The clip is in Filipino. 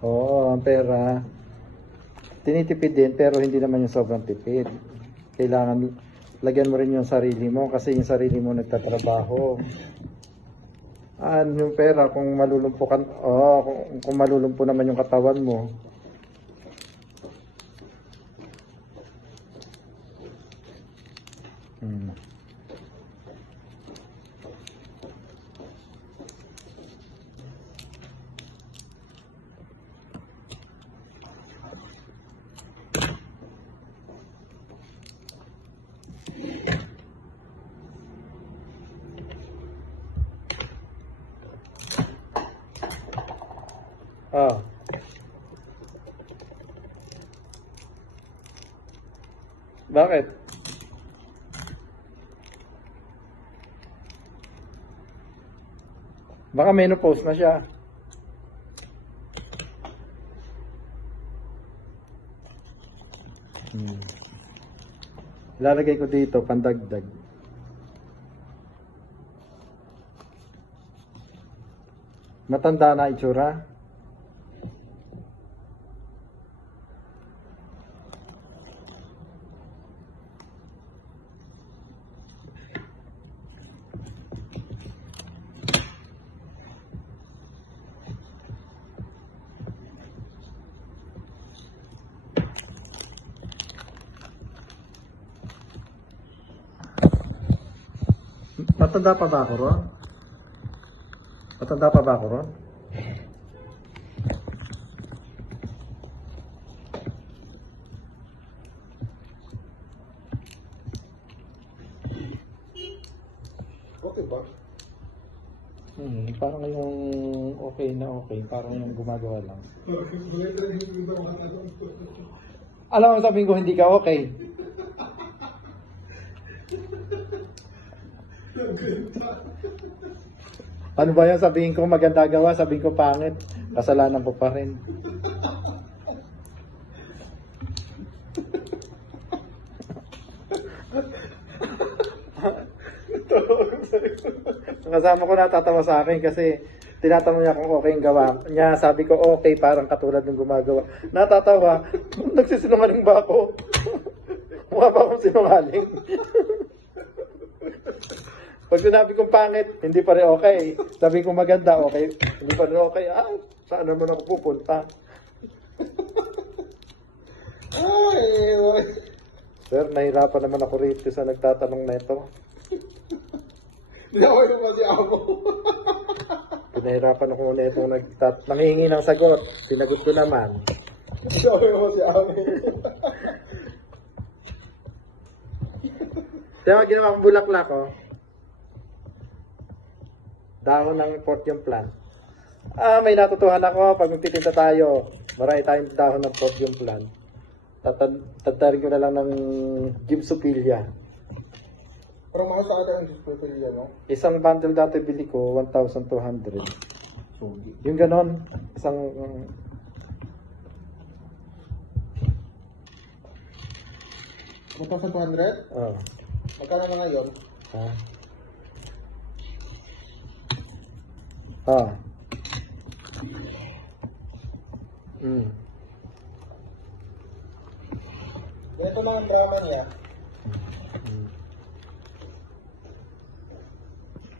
Oo, ang pera. Tinitipid din pero hindi naman yung sobrang tipid. Kailangan lagyan mo rin yung sarili mo kasi yung sarili mo nagtatrabaho. Yung pera kung malulumpo ka, kung malulumpo naman yung katawan mo. Bakit? Baka menopause na siya. Ilalagay ko dito, pandagdag. Matanda na itsura. Matanda pa ba ako ron? Matanda pa ba ako ron? Okay ba? Parang yung okay na okay. Parang yung gumagawa lang. Alam mo sabihin ko hindi ka okay. Ano ba yan? Sabihin ko maganda gawa, sabihin ko pangit. Kasalanan ko pa rin. Ang kasama ko natatawa sa akin kasi tinatanong niya kung okay yung gawa niya. Sabi ko okay, parang katulad ng gumagawa. Natatawa. Nagsisinungaling ba ako? Mukha ba akong sinungaling? Pag sinabi kong pangit, hindi pa rin okay. Sabi kong maganda, okay. Hindi pa rin okay. Saan naman ako pupunta? Sir, nahirapan naman ako rito sa nagtatanong na ito. Hindi ako yung kasi ako. Pinahirapan ako na itong nangihingi ng sagot. Sinagot ko naman. Hindi ako yung kasi ako. Kaya ginawa kong bulaklak, dahon ng Fortune plant. May natutuhan ako pag magtitinda tayo. Marami tayong dahon ng Fortune plant. Tatarin ko na lang ng Gibsophilia. Pero mga sa atin ang Gibsophilia, no? Isang bundle dati bili ko, 1,200. Yung ganon, isang... 1,200? Oh. Magkano na ngayon? Ganito lang ang drama niya.